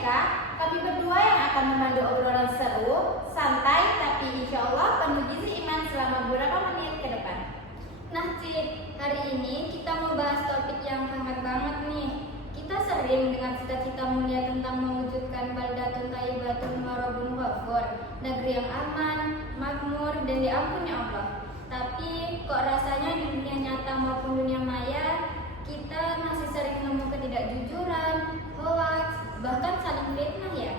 Kak. Kami berdua yang akan memandu obrolan seru, santai, tapi insya Allah penuh gizi iman selama beberapa menit ke depan. Nah Cid, hari ini kita mau bahas topik yang hangat banget nih. Kita sering dengan cita-cita mulia tentang mewujudkan baldatun thayyibatun wa rabbun ghafur, negeri yang aman, makmur, dan diampuni Allah. Tapi kok rasanya di dunia nyata maupun dunia maya, kita masih sering nemu ketidakjujuran, hoax, bahkan saling fitnah ya.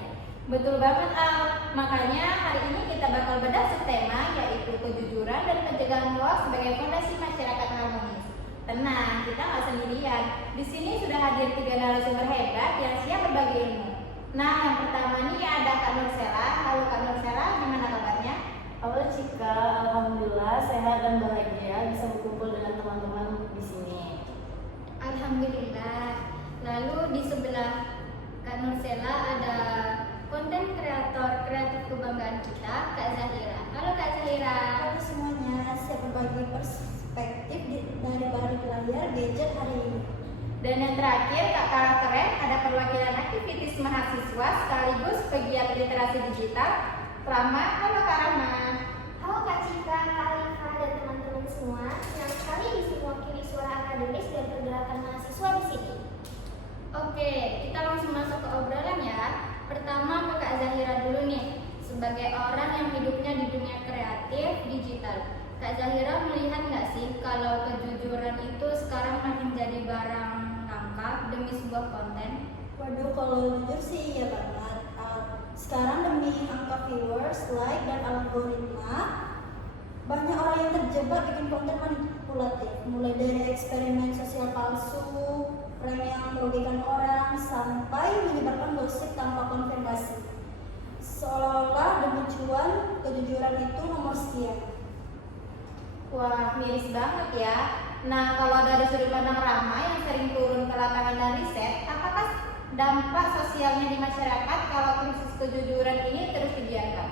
Betul banget Al, makanya hari ini kita bakal bedah subtema yaitu kejujuran dan pencegahan hoax sebagai fondasi masyarakat harmonis. Tenang, kita nggak sendirian. Di sini sudah hadir 3 narasumber hebat yang siap berbagi ilmu. Nah, yang pertama nih ada Kak Nursela. Halo Kak Nursela, gimana kabarnya? Halo Cika, alhamdulillah sehat dan bahagia bisa berkumpul dengan teman-teman di sini. Alhamdulillah. Lalu di sebelah Kak Nursela ada konten kreator kreatif kebanggaan kita, Kak Zahira. Halo Kak Zahira. Halo semuanya, saya berbagi perspektif dari balik layar gadget hari ini. Dan yang terakhir Kak Kara Keren, ada perwakilan aktivitas mahasiswa sekaligus pegiat literasi digital, Rama. Halo Kak Rama. Halo Kak Cika, Kak Alifa, dan teman-teman semua. Senang sekali bisa mewakili suara akademis dan pergerakan mahasiswa di sini. Oke, kita langsung masuk ke obrolan ya. Pertama ke Kak Zahira dulu nih. Sebagai orang yang hidupnya di dunia kreatif digital, Kak Zahira melihat nggak sih kalau kejujuran itu sekarang makin jadi barang langka demi sebuah konten? Waduh, kalau jujur sih iya banget. Sekarang demi angka viewers, like, dan algoritma, banyak orang yang terjebak bikin konten manipulatif. Mulai dari eksperimen sosial palsu, prank yang merugikan orang, sampai menyebarkan gosip tanpa konfirmasi. Seolah-olah demi cuan, kejujuran itu nomor sekian. Wah, miris banget ya. Nah, kalau dari sudut pandang Rama yang sering turun ke lapangan dan riset, apakah dampak sosialnya di masyarakat kalau krisis kejujuran ini terus dibiarkan?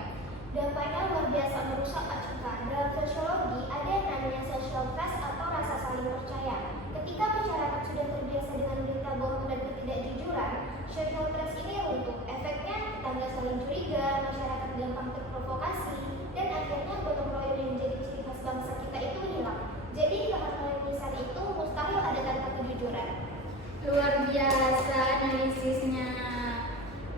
Dampaknya luar biasa merusak Kak Cika. Dalam sosiologi ada yang namanya social trust atau rasa saling percaya. Ketika masyarakat sudah terbiasa dengan berita bohong dan ketidakjujuran, social trust ini runtuh. Efeknya tetangga saling curiga, masyarakat gampang terprovokasi, dan akhirnya gotong royong yang menjadi ciri khas bangsa kita itu hilang. Jadi keharmonisan itu mustahil ada tanpa kejujuran. Luar biasa analisisnya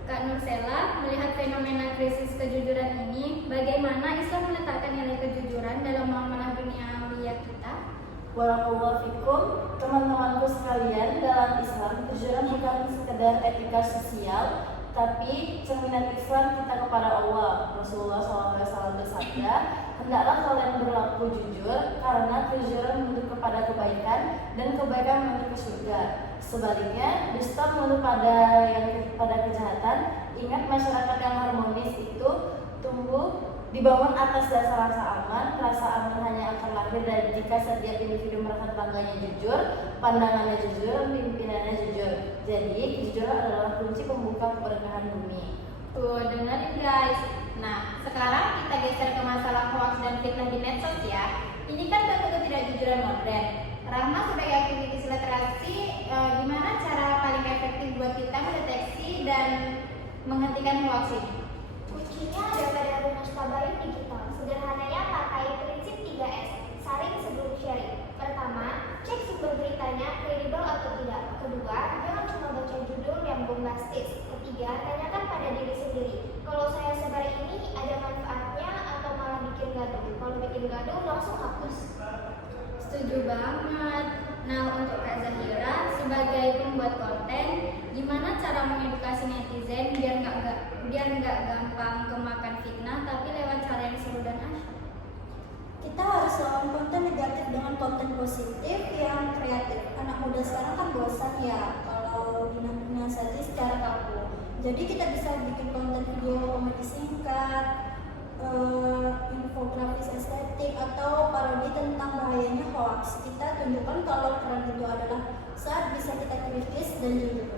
Kak Nursela. Melihat fenomena krisis kejujuran ini, bagaimana Islam meletakkan nilai kejujuran dalam muamalah duniawiya kita? Barakallahu fikum, teman-temanku sekalian, dalam Islam kejujuran bukan sekedar etika sosial, tapi cerminan Islam kita kepada Allah. Rasulullah SAW bersabda, hendaklah kalian berlaku jujur, karena kejujuran menuntut kepada kebaikan dan kebaikan menuntut ke surga. Sebaliknya, dusta menuntut pada kejahatan. Ingat, masyarakat yang harmonis itu tumbuh dibangun atas dasar rasa aman. Rasa aman hanya akan lahir dari jika setiap individu merasa bangganya jujur, pandangannya jujur, pimpinannya jujur. Jadi, kejujuran adalah kunci pembuka keberkahan bumi. Tuh, dengerin guys. Nah, sekarang kita geser ke masalah hoax dan fitnah di medsos ya. Ini kan bentuk ketidakjujuran modern. Rahma sebagai aktivis literasi, gimana cara paling efektif buat kita mendeteksi dan menghentikan hoax ini? Kuncinya ada pada rumus tabayun digital. Sederhananya pakai prinsip 3S, saring sebelum sharing. Pertama, cek sumber beritanya kredibel atau tidak. Kedua, jangan cuma baca judul yang bombastis. Ketiga, tanyakan pada diri sendiri, kalau saya sebar ini ada manfaatnya atau malah bikin gaduh? Kalau bikin gaduh langsung hapus. Setuju banget. Nah, untuk Kak Zahira sebagai pembuat konten, gimana cara mengedukasi netizen biar nggak gampang kemakan fitnah, tapi lewat cara yang seru dan asyik? Kita harus lawan konten negatif dengan konten positif yang kreatif. Anak muda sekarang kan bosan ya kalau dinasihati secara kaku. Jadi kita bisa bikin konten video komedi singkat, infografis estetik, atau parodi tentang bahayanya hoax. Kita tunjukkan kalau peran itu adalah saat bisa kita kritis dan jujur.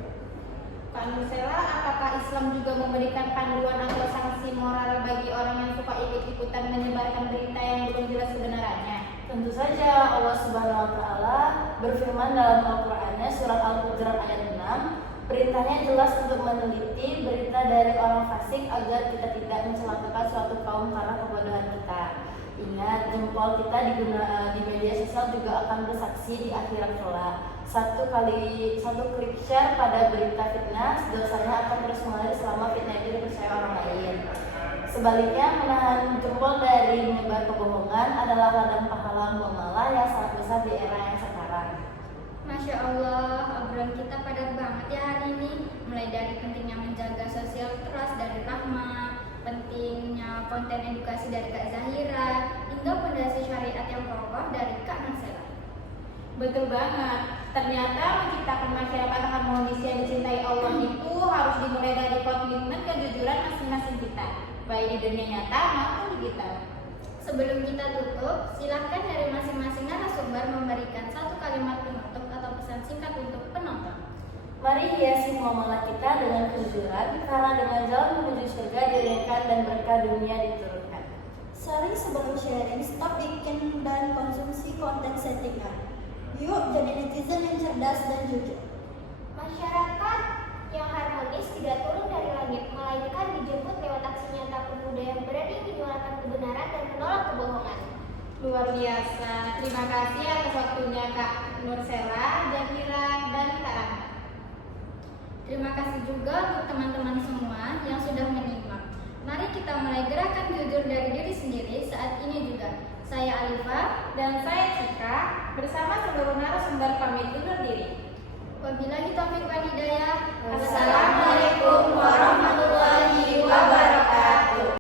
Pak Nursela, apakah Islam juga memberikan panduan atau sanksi moral bagi orang yang suka ikut-ikutan menyebarkan berita yang belum jelas kebenarannya? Tentu saja Allah Subhanahu wa taala berfirman dalam Al-Qur'annya surat Al-Hujurat ayat 6, Perintahnya jelas untuk meneliti berita dari orang fasik agar kita tidak mencelakakan suatu kaum karena kebodohan kita. Ingat, jempol kita di media sosial juga akan bersaksi di akhirat kelak. Satu klik share pada berita fitnah, dosanya akan terus mengalir selama fitnah itu dipercaya orang lain. Sebaliknya, menahan jempol dari menyebar kebohongan adalah ladang pahala muamalah yang sangat besar di era yang sekarang. Masya Allah, obrolan kita padat banget ya hari ini. Mulai dari pentingnya menjaga sosial trust dari Rahma, pentingnya konten edukasi dari Kak Zahira, hingga fondasi syariat yang kokoh dari Kak Marcella. Betul banget. Ternyata menciptakan masyarakat harmonis yang dicintai Allah itu harus dimulai dari komitmen kejujuran masing-masing kita, baik di dunia nyata maupun digital. Sebelum kita tutup, silakan dari masing-masing narasumber memberikan satu kalimat penutup atau pesan singkat untuk penonton. Mari hiasi muamalah kita dengan kejujuran, karena dengan jalan menuju surga diringankan dan berkah dunia diturunkan. Sharing sebelum sharing, stop bikin dan konsumsi konten settingan. Yuk jadi netizen yang cerdas dan jujur. Masyarakat yang harmonis tidak turun dari langit, melainkan dijemput lewat aksi nyata pemuda yang berani menyuarakan kebenaran dan menolak kebohongan. Luar biasa. Terima kasih atas waktunya Kak Nursela, Zahira, dan Kak Rahma. Terima kasih juga untuk teman-teman semua yang sudah menyimak. Mari kita mulai gerakan jujur dari diri sendiri saat ini juga. Saya Alifa Dan saya Cika, bersama seluruh narasumber pamit undur diri. Wabillahi taufiq wal hidayah.